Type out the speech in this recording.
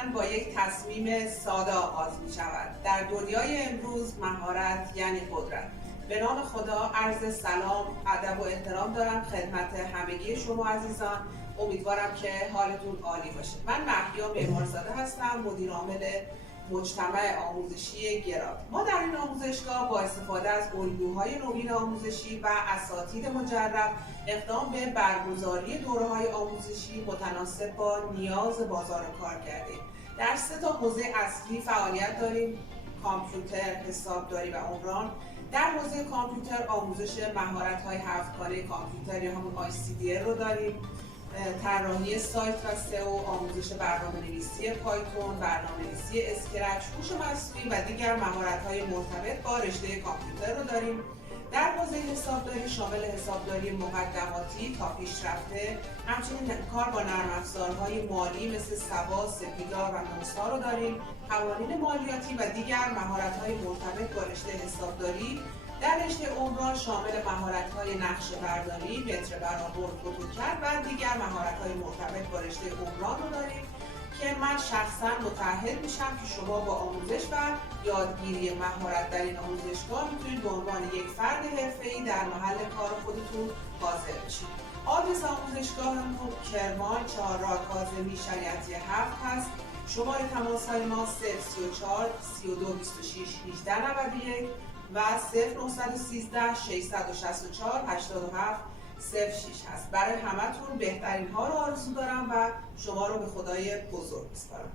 داشتن با یک تصمیم ساده آغاز می شود. در دنیای امروز مهارت یعنی قدرت. به نام خدا عرض سلام، ادب و احترام دارم خدمت همگی شما عزیزان. امیدوارم که حالتون عالی باشه. من مهیا معمارزاده هستم، مدیر عامل مجتمع آموزشی گراد. ما در این آموزشگاه با استفاده از الگوهای نوین آموزشی و اساتید مجرب اقدام به برگزاری دوره‌های آموزشی متناسب با نیاز بازار کار کردیم. در 3 حوزه اصلی فعالیت داریم: کامپیوتر، حسابداری و عمران. در حوزه کامپیوتر آموزش مهارت‌های 7 کامپیوتر یا همون ICDL رو داریم، طراحی سایت و سئو، آموزش برنامه‌نویسی پایتون، برنامه‌نویسی اسکرچ، هوش مصنوعی و دیگر مهارت‌های مرتبط با رشته کامپیوتر رو داریم. در حوزه حسابداری شامل حسابداری مقدماتی تا پیشرفته، همچنین کار با نرم افزارهای مالی مثل سبا، سپیدار و نوسا رو داریم، قوانین مالیاتی و دیگر مهارت‌های مرتبط با رشته حسابداری. در رشته عمران شامل مهارت‌های نقشه برداری، متر برآورد، اتوکد و دیگر مهارت‌های مرتبط با رشته عمران رو داریم که من شخصا متعهد میشم که شما با آموزش و یادگیری مهارت در این آموزشگاه میتونید به عنوان یک فرد حرفه‌ای در محل کار خودتون حاضر بشید. آدرس آموزشگاهمون کرمان، چهارراه کاظمی شریعتی 7 هست. شماره تماس‌های ما 034 32 26 18 91 و 0913 664 87 06 هست. برای همتون بهترین ها رو آرزو دارم و شما رو به خدای بزرگ میسپارم.